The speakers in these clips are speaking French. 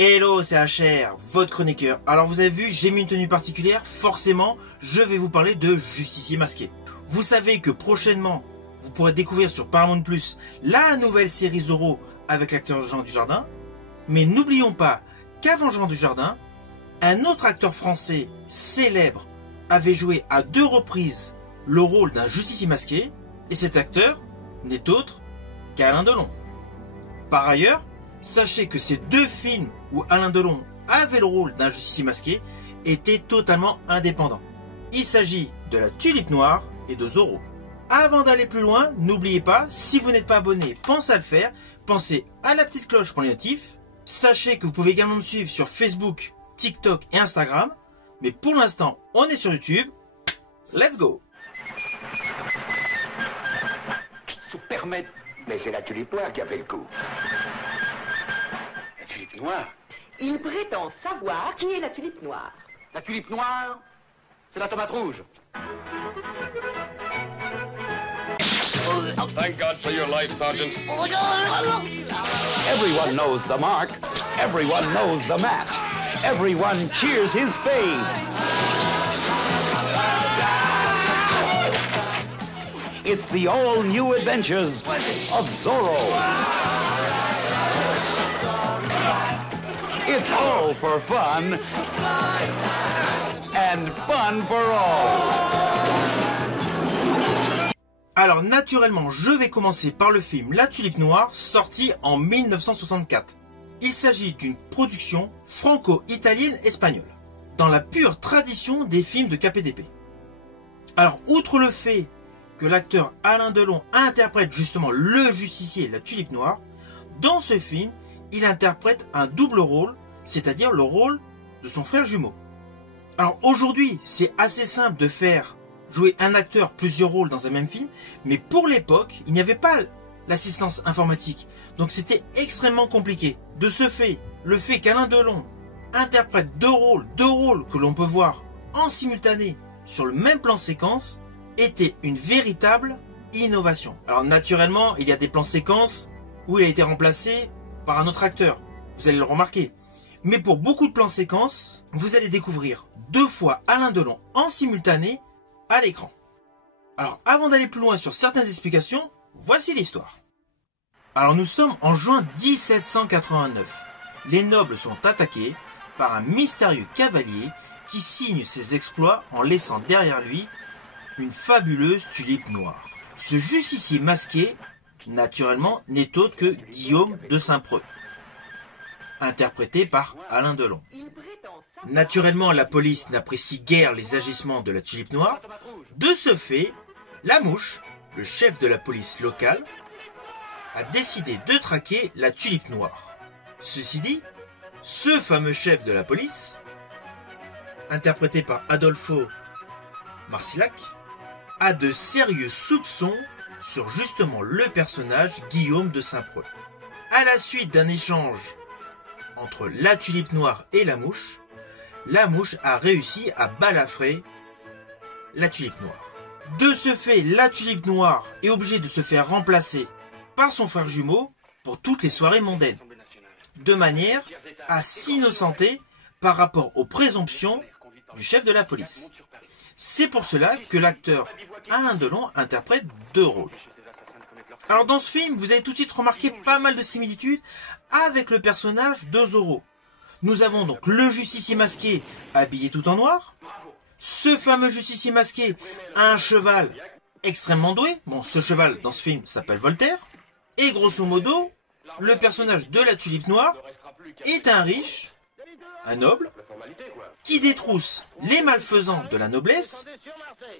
Hello, c'est HR, votre chroniqueur. Alors vous avez vu, j'ai mis une tenue particulière, forcément, je vais vous parler de Justicier masqué. Vous savez que prochainement, vous pourrez découvrir sur Paramount+, la nouvelle série Zorro avec l'acteur Jean Dujardin. Mais n'oublions pas qu'avant Jean Dujardin, un autre acteur français célèbre avait joué à 2 reprises le rôle d'un justicier masqué, et cet acteur n'est autre qu'Alain Delon. Par ailleurs, sachez que ces 2 films où Alain Delon avait le rôle d'un justicier masqué étaient totalement indépendants. Il s'agit de La Tulipe Noire et de Zorro. Avant d'aller plus loin, n'oubliez pas, si vous n'êtes pas abonné, pensez à le faire. Pensez à la petite cloche pour les notifs. Sachez que vous pouvez également me suivre sur Facebook, TikTok et Instagram. Mais pour l'instant, on est sur YouTube. Let's go! Se permettre. Mais c'est la tulipe noire qui a fait le coup. La tulipe noire? Il prétend savoir qui est la tulipe noire. La tulipe noire, c'est la tomate rouge. Thank God for your life, Sergeant. Everyone knows the mark. Everyone knows the mask. Everyone cheers his fame. It's the all-new adventures of Zorro. It's all for fun and fun for all. Alors naturellement, je vais commencer par le film La Tulipe Noire, sorti en 1964. Il s'agit d'une production franco-italienne-espagnole, dans la pure tradition des films de KPDP. Alors, outre le fait que l'acteur Alain Delon interprète justement le justicier La Tulipe Noire, dans ce film, il interprète un double rôle, c'est-à-dire le rôle de son frère jumeau. Alors aujourd'hui, c'est assez simple de faire jouer un acteur plusieurs rôles dans un même film, mais pour l'époque, il n'y avait pas l'assistance informatique, donc c'était extrêmement compliqué. De ce fait, le fait qu'Alain Delon interprète deux rôles que l'on peut voir en simultané sur le même plan séquence, était une véritable innovation. Alors naturellement, il y a des plans séquences où il a été remplacé par un autre acteur, vous allez le remarquer. Mais pour beaucoup de plans séquences, vous allez découvrir 2 fois Alain Delon en simultané à l'écran. Alors avant d'aller plus loin sur certaines explications, voici l'histoire. Alors nous sommes en juin 1789. Les nobles sont attaqués par un mystérieux cavalier qui signe ses exploits en laissant derrière lui une fabuleuse tulipe noire. Ce justicier masqué, naturellement, n'est autre que Guillaume de Saint-Preux, interprété par Alain Delon. Naturellement, la police n'apprécie guère les agissements de la tulipe noire. De ce fait, la Mouche, le chef de la police locale, a décidé de traquer la tulipe noire. Ceci dit, ce fameux chef de la police, interprété par Adolfo Marsillac, a de sérieux soupçons sur justement le personnage Guillaume de Saint-Preux. À la suite d'un échange entre la tulipe noire et la Mouche a réussi à balafrer la tulipe noire. De ce fait, la tulipe noire est obligée de se faire remplacer par son frère jumeau pour toutes les soirées mondaines, de manière à s'innocenter par rapport aux présomptions du chef de la police. C'est pour cela que l'acteur Alain Delon interprète 2 rôles. Alors dans ce film, vous avez tout de suite remarqué pas mal de similitudes avec le personnage de Zorro. Nous avons donc le justicier masqué habillé tout en noir. Ce fameux justicier masqué a un cheval extrêmement doué. Bon, ce cheval dans ce film s'appelle Voltaire. Et grosso modo, le personnage de la tulipe noire est un riche, un noble, qui détrousse les malfaisants de la noblesse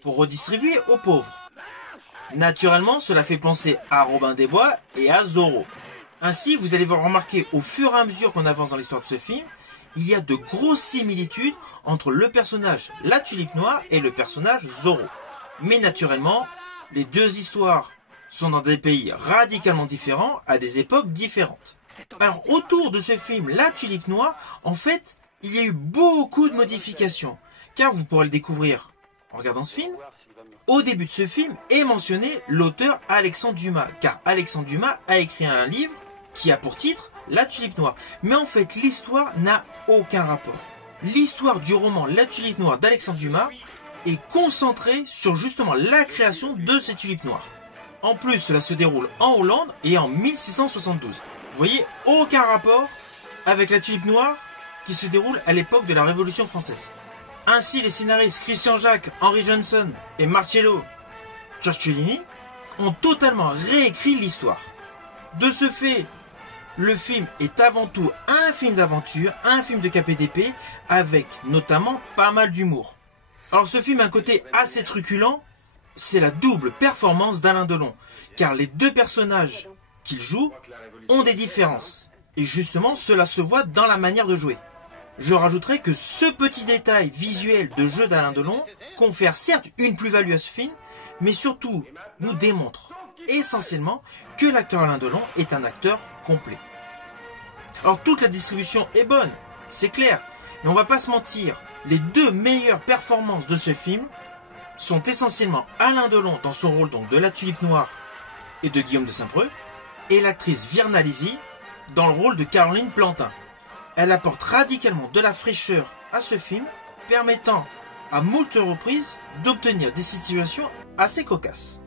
pour redistribuer aux pauvres. Naturellement, cela fait penser à Robin des Bois et à Zorro. Ainsi, vous allez voir remarquer au fur et à mesure qu'on avance dans l'histoire de ce film, il y a de grosses similitudes entre le personnage La Tulipe Noire et le personnage Zorro. Mais naturellement, les 2 histoires sont dans des pays radicalement différents, à des époques différentes. Alors, autour de ce film La Tulipe Noire, en fait, il y a eu beaucoup de modifications, car vous pourrez le découvrir en regardant ce film. Au début de ce film est mentionné l'auteur Alexandre Dumas, car Alexandre Dumas a écrit un livre qui a pour titre La Tulipe Noire. Mais en fait, l'histoire n'a aucun rapport. L'histoire du roman La Tulipe Noire d'Alexandre Dumas est concentrée sur justement la création de ces tulipes noires. En plus, cela se déroule en Hollande et en 1672. Vous voyez, aucun rapport avec la Tulipe Noire qui se déroule à l'époque de la Révolution française. Ainsi, les scénaristes Christian Jacques, Henry Johnson et Marcello Ciorciolini ont totalement réécrit l'histoire. De ce fait, le film est avant tout un film d'aventure, un film de KPDP, avec notamment pas mal d'humour. Alors ce film a un côté assez truculent, c'est la double performance d'Alain Delon, car les deux personnages qu'il joue ont des différences. Et justement, cela se voit dans la manière de jouer. Je rajouterai que ce petit détail visuel de jeu d'Alain Delon confère certes une plus-value à ce film, mais surtout nous démontre essentiellement que l'acteur Alain Delon est un acteur complet. Alors toute la distribution est bonne, c'est clair, mais on va pas se mentir, les deux meilleures performances de ce film sont essentiellement Alain Delon dans son rôle donc de la Tulipe Noire et de Guillaume de Saint-Preux, et l'actrice Virna Lisi dans le rôle de Caroline Plantin. Elle apporte radicalement de la fraîcheur à ce film, permettant à moult reprises d'obtenir des situations assez cocasses.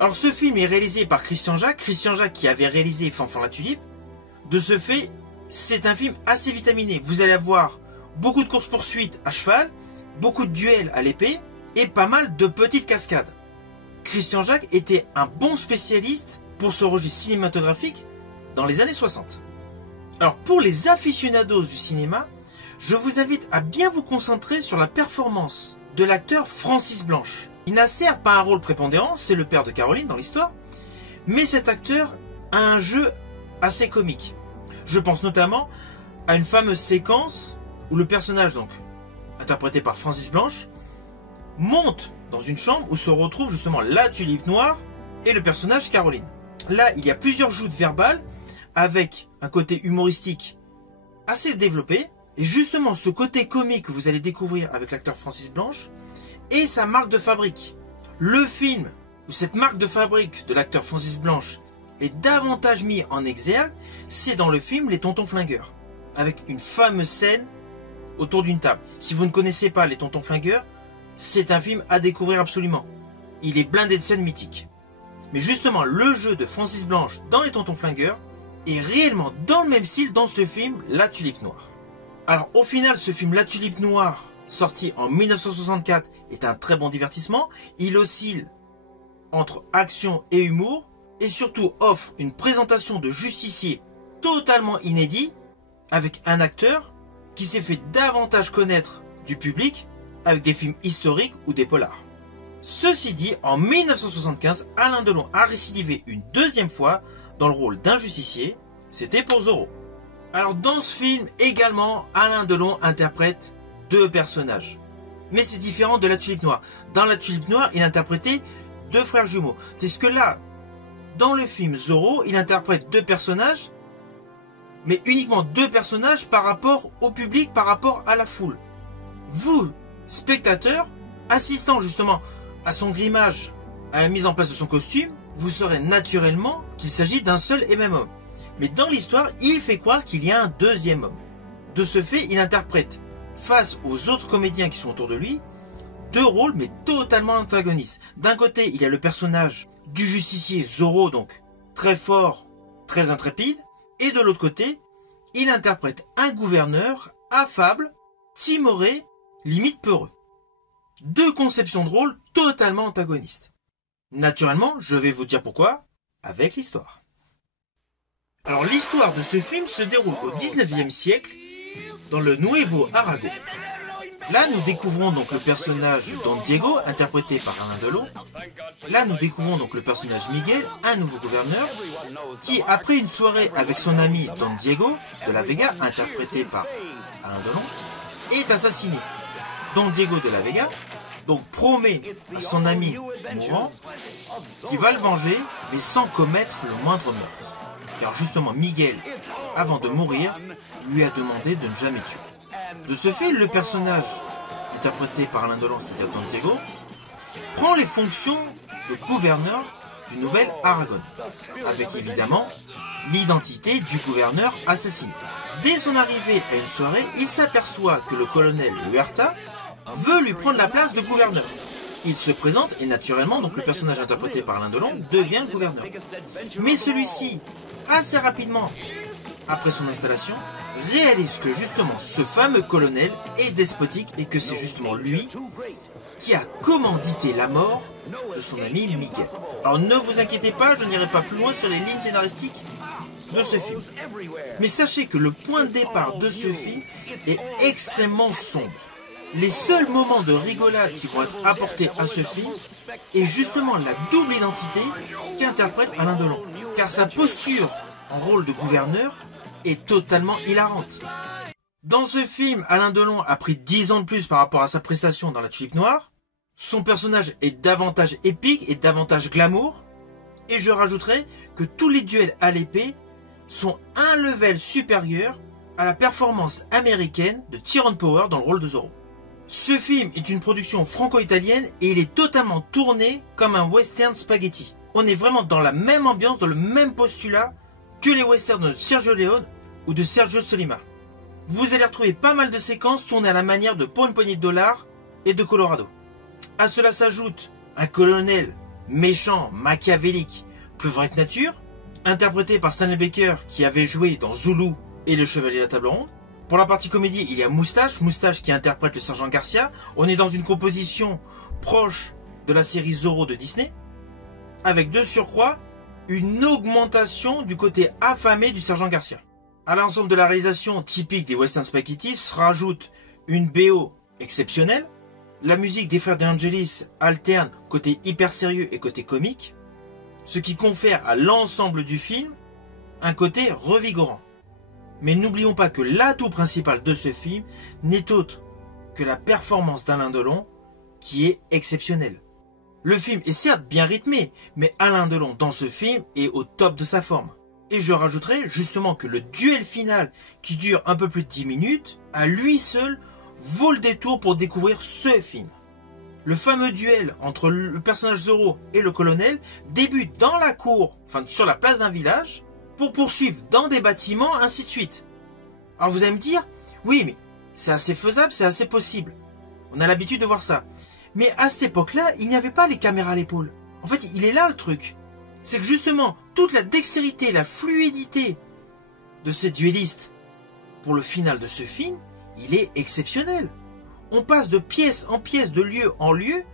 Alors ce film est réalisé par Christian Jacques qui avait réalisé Fanfan la Tulipe. De ce fait, c'est un film assez vitaminé. Vous allez avoir beaucoup de courses-poursuites à cheval, beaucoup de duels à l'épée et pas mal de petites cascades. Christian Jacques était un bon spécialiste pour ce registre cinématographique dans les années 60. Alors pour les aficionados du cinéma, je vous invite à bien vous concentrer sur la performance de l'acteur Francis Blanche. Il n'a certes pas un rôle prépondérant, c'est le père de Caroline dans l'histoire, mais cet acteur a un jeu assez comique. Je pense notamment à une fameuse séquence où le personnage, donc interprété par Francis Blanche, monte dans une chambre où se retrouve justement la Tulipe Noire et le personnage Caroline. Là, il y a plusieurs joutes verbales avec un côté humoristique assez développé, et justement ce côté comique que vous allez découvrir avec l'acteur Francis Blanche est sa marque de fabrique. Le film où cette marque de fabrique de l'acteur Francis Blanche est davantage mis en exergue, c'est dans le film Les Tontons Flingueurs, avec une fameuse scène autour d'une table. Si vous ne connaissez pas Les Tontons Flingueurs, c'est un film à découvrir absolument. Il est blindé de scènes mythiques. Mais justement, le jeu de Francis Blanche dans Les Tontons Flingueurs est réellement dans le même style dans ce film La Tulipe Noire. Alors au final, ce film La Tulipe Noire, sorti en 1964, est un très bon divertissement. Il oscille entre action et humour, et surtout offre une présentation de justicier totalement inédit, avec un acteur qui s'est fait davantage connaître du public avec des films historiques ou des polars. Ceci dit, en 1975, Alain Delon a récidivé une deuxième fois dans le rôle d'un justicier, c'était pour Zorro. Alors dans ce film également, Alain Delon interprète deux personnages. Mais c'est différent de La Tulipe Noire. Dans La Tulipe Noire, il interprétait deux frères jumeaux. C'est que là, dans le film Zorro, il interprète deux personnages, mais uniquement deux personnages par rapport au public, par rapport à la foule. Vous, spectateurs, assistant justement à son grimage, à la mise en place de son costume, vous saurez naturellement qu'il s'agit d'un seul et même homme. Mais dans l'histoire, il fait croire qu'il y a un deuxième homme. De ce fait, il interprète, face aux autres comédiens qui sont autour de lui, deux rôles mais totalement antagonistes. D'un côté, il y a le personnage du justicier Zorro, donc très fort, très intrépide, et de l'autre côté, il interprète un gouverneur affable, timoré, limite peureux. Deux conceptions de rôle totalement antagonistes. Naturellement, je vais vous dire pourquoi, avec l'histoire. Alors l'histoire de ce film se déroule au 19e siècle, dans le Nuevo Aragon. Là, nous découvrons donc le personnage Don Diego, interprété par Alain Delon. Là, nous découvrons donc le personnage Miguel, un nouveau gouverneur, qui, après une soirée avec son ami Don Diego de la Vega, interprété par Alain Delon, est assassiné. Don Diego de la Vega donc promet à son ami mourant qu'il va le venger, mais sans commettre le moindre meurtre. Car justement, Miguel, avant de mourir, lui a demandé de ne jamais tuer. De ce fait, le personnage interprété par Alain Delon, c'est-à-dire Don Diego, prend les fonctions de gouverneur du Nouvel Aragon, avec évidemment l'identité du gouverneur assassiné. Dès son arrivée à une soirée, il s'aperçoit que le colonel Huerta veut lui prendre la place de gouverneur. Il se présente et naturellement, donc le personnage interprété par Alain Delon devient le gouverneur. Mais celui-ci, assez rapidement, après son installation, réalise que justement ce fameux colonel est despotique et que c'est justement lui qui a commandité la mort de son ami Miguel. Alors ne vous inquiétez pas, je n'irai pas plus loin sur les lignes scénaristiques de ce film. Mais sachez que le point de départ de ce film est extrêmement sombre. Les seuls moments de rigolade qui vont être apportés à ce film est justement la double identité qu'interprète Alain Delon. Car sa posture en rôle de gouverneur est totalement hilarante. Dans ce film, Alain Delon a pris 10 ans de plus par rapport à sa prestation dans La Tulipe Noire. Son personnage est davantage épique et davantage glamour. Et je rajouterai que tous les duels à l'épée sont un level supérieur à la performance américaine de Tyrone Power dans le rôle de Zorro. Ce film est une production franco-italienne et il est totalement tourné comme un western spaghetti. On est vraiment dans la même ambiance, dans le même postulat que les westerns de Sergio Leone ou de Sergio Solima. Vous allez retrouver pas mal de séquences tournées à la manière de Pour une poignée de dollars et de Colorado. À cela s'ajoute un colonel méchant, machiavélique, pleuvre que nature, interprété par Stanley Baker qui avait joué dans Zulu et Le Chevalier de la Table Ronde. Pour la partie comédie, il y a Moustache qui interprète le sergent Garcia. On est dans une composition proche de la série Zorro de Disney, avec de surcroît une augmentation du côté affamé du sergent Garcia. À l'ensemble de la réalisation typique des western spaghetti se rajoute une BO exceptionnelle. La musique des frères De Angelis alterne côté hyper sérieux et côté comique, ce qui confère à l'ensemble du film un côté revigorant. Mais n'oublions pas que l'atout principal de ce film n'est autre que la performance d'Alain Delon qui est exceptionnelle. Le film est certes bien rythmé, mais Alain Delon dans ce film est au top de sa forme. Et je rajouterai justement que le duel final qui dure un peu plus de 10 minutes, à lui seul, vaut le détour pour découvrir ce film. Le fameux duel entre le personnage Zorro et le colonel débute dans la cour, enfin sur la place d'un village, pour poursuivre dans des bâtiments, ainsi de suite. Alors vous allez me dire, oui mais c'est assez faisable, c'est assez possible. On a l'habitude de voir ça. Mais à cette époque-là, il n'y avait pas les caméras à l'épaule. En fait, il est là le truc. C'est que justement, toute la dextérité, la fluidité de ces duellistes pour le final de ce film, il est exceptionnel. On passe de pièce en pièce, de lieu en lieu,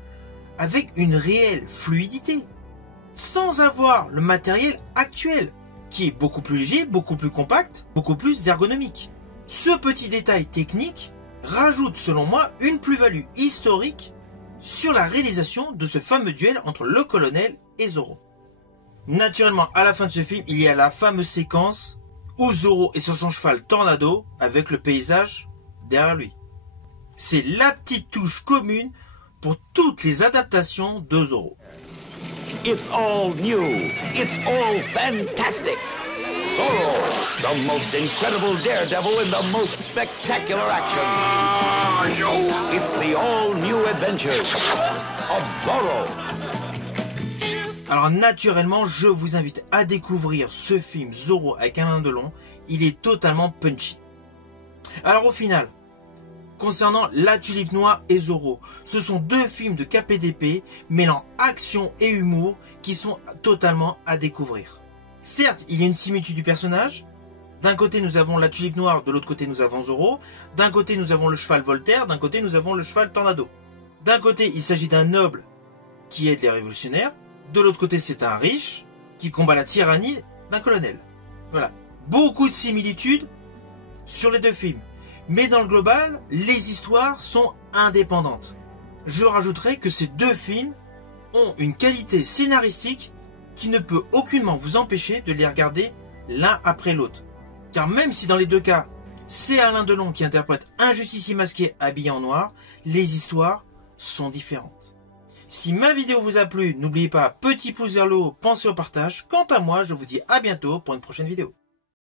avec une réelle fluidité, sans avoir le matériel actuel, qui est beaucoup plus léger, beaucoup plus compact, beaucoup plus ergonomique. Ce petit détail technique rajoute selon moi une plus-value historique sur la réalisation de ce fameux duel entre le colonel et Zorro. Naturellement, à la fin de ce film, il y a la fameuse séquence où Zorro est sur son cheval Tornado avec le paysage derrière lui. C'est la petite touche commune pour toutes les adaptations de Zorro. It's all new. It's all fantastic. Zorro, the most incredible daredevil in the most spectacular action. It's the all-new adventures of Zorro. Alors naturellement, je vous invite à découvrir ce film Zorro avec Alain Delon. Il est totalement punchy. Alors au final, concernant La Tulipe Noire et Zorro, ce sont deux films de KPDP mêlant action et humour qui sont totalement à découvrir. Certes, il y a une similitude du personnage. D'un côté, nous avons La Tulipe Noire, de l'autre côté, nous avons Zorro. D'un côté, nous avons le cheval Voltaire, d'un côté, nous avons le cheval Tornado. D'un côté, il s'agit d'un noble qui aide les révolutionnaires. De l'autre côté, c'est un riche qui combat la tyrannie d'un colonel. Voilà. Beaucoup de similitudes sur les deux films. Mais dans le global, les histoires sont indépendantes. Je rajouterai que ces deux films ont une qualité scénaristique qui ne peut aucunement vous empêcher de les regarder l'un après l'autre. Car même si dans les deux cas, c'est Alain Delon qui interprète un justicier masqué habillé en noir, les histoires sont différentes. Si ma vidéo vous a plu, n'oubliez pas, petit pouce vers le haut, pensez au partage. Quant à moi, je vous dis à bientôt pour une prochaine vidéo.